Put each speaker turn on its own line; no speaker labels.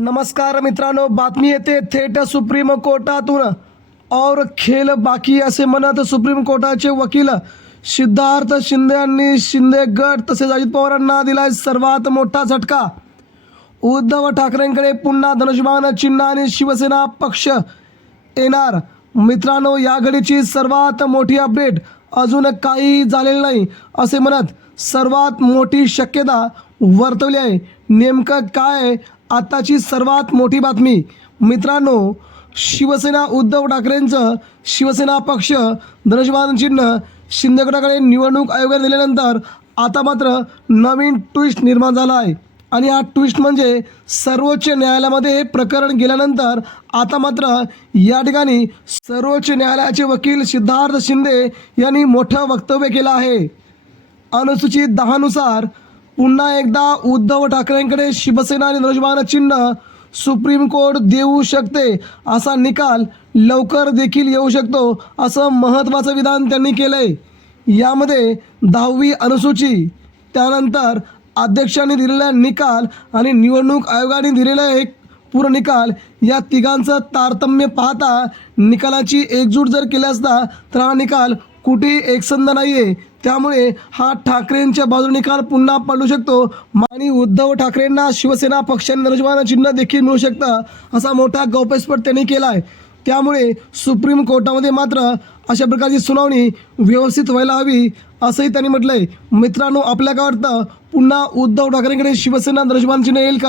नमस्कार मित्रांनो बातमी येते थेट सुप्रीम कोर्टातून. और खेल बाकी असे म्हणत सुप्रीम कोर्टाचे वकील सिद्धार्थ शिंदे यांनी शिंदे गट तसेच अजित पवारांना दिलाय सर्वात मोठा झटका. उद्धव ठाकरेंकडे पुन्हा धनुष्यबाण चिन्ह आणि शिवसेना पक्ष येणार. मित्रांनो या घडीची सर्वात मोठी अपडेट अजून काही झालेलं नाही असे म्हणत सर्वात मोठी शक्यता वर्तवली आहे. नेमकं काय आहे? आताची सर्वात मोठी बातमी. मित्रांनो शिवसेना उद्धव ठाकरेंचं शिवसेना पक्ष धनुष्यबाण चिन्ह शिंदेगडाकडे निवडणूक आयोगाने दिल्यानंतर आता मात्र नवीन ट्विस्ट निर्माण झाला आहे. आणि हा ट्विस्ट म्हणजे सर्वोच्च न्यायालयामध्ये हे प्रकरण गेल्यानंतर आता मात्र या ठिकाणी सर्वोच्च न्यायालयाचे वकील सिद्धार्थ शिंदे यांनी मोठं वक्तव्य केलं आहे. अनुसूचित दहानुसार पुन्हा एकदा उद्धव ठाकरेंकडे शिवसेना आणि धनुष्यबाण चिन्ह सुप्रीम कोर्ट देऊ शकते असा निकाल लवकर देखील येऊ शकतो असं महत्त्वाचं विधान त्यांनी केलं आहे यामध्ये दहावी अनुसूची त्यानंतर अध्यक्षांनी दिलेला निकाल आणि निवडणूक आयोगाने दिलेला एक पूर्ण निकाल या तिघांचं तारतम्य पाहता निकालाची एकजूट जर केली असता तर हा निकाल कुठेही एकसंध नाही आहे त्यामुळे हा ठाकरेंच्या बाजूने निकाल पुन्हा पडू शकतो. आणि उद्धव ठाकरेंना शिवसेना पक्षाने नरजवाना चिन्ह देखील मिळू शकतं असा मोठा गौप्यस्फोट त्यांनी केला आहे त्यामुळे सुप्रीम कोर्टामध्ये मात्र अशा प्रकारची सुनावणी व्यवस्थित व्हायला हवी. असंही त्यांनी म्हटलंय. मित्रांनो आपल्या काय वाटतं पुन्हा उद्धव ठाकरेंकडे शिवसेना नरजवान चिन्ह येईल का?